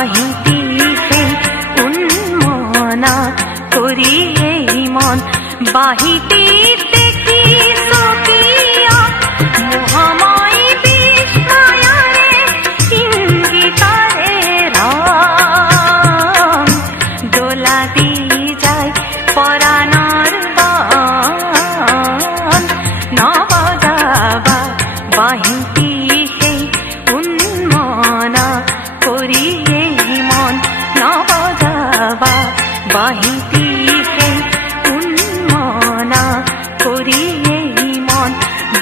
বাহিতি সেই উন্মনা করি এই মন বাহিতি দেখি সকিয়া মোহাময় বিস্ময়ারে ইঙ্গিতারে রং দোলা দি যায় পরাণর বান নবজাবা বাহিতি সেই উন্মনা করি এই মন নবজাবা বাহিতি সেই উন্মনা করি এই মন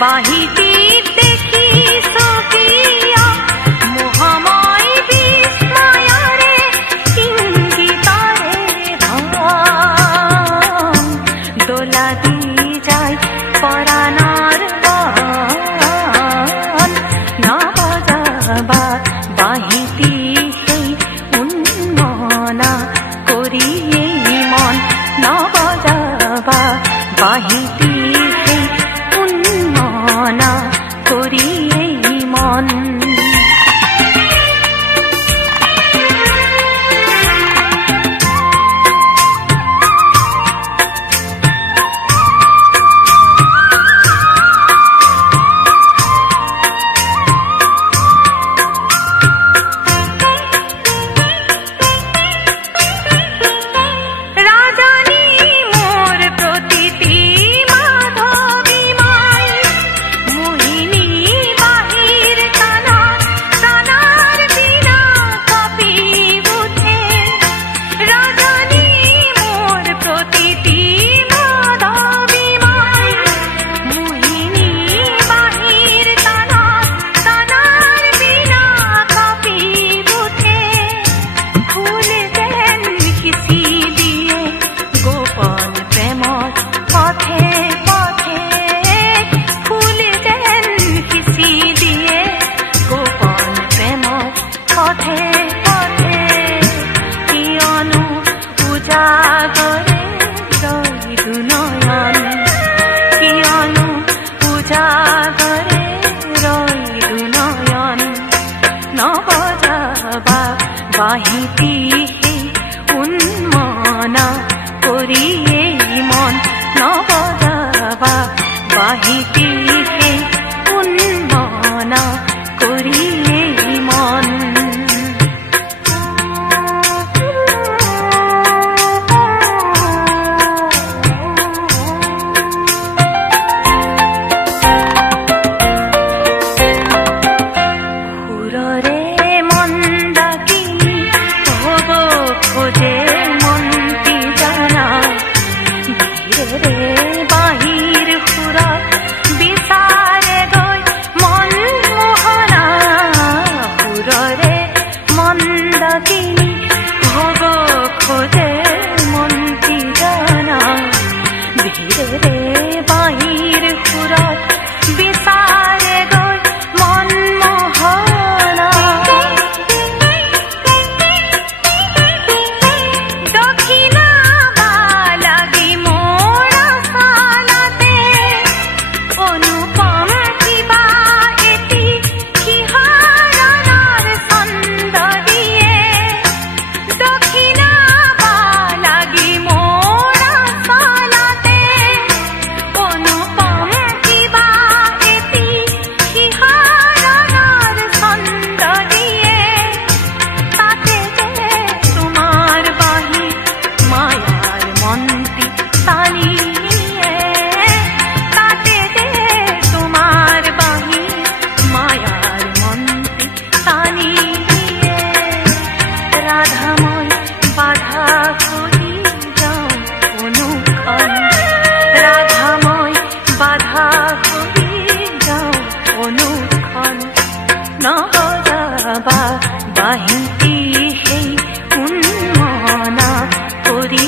বাহিতি দেখি সকিয়া মোহাময় বিস্ময়ারে ইঙ্গিতারে রং দোলা দি যায় পরাণর বান নবজাবা বাহিতি সেই উন্মনা করি এই মন নবজাবা বাহিতি সেই উন্মনা করি এই মন বাহিতি সেই উন্মনা করি এই মন নবজাবা বাহিতি সেই উন্মনা করি এই মন নবজাবা বাহিতি সেই উন্মনা করি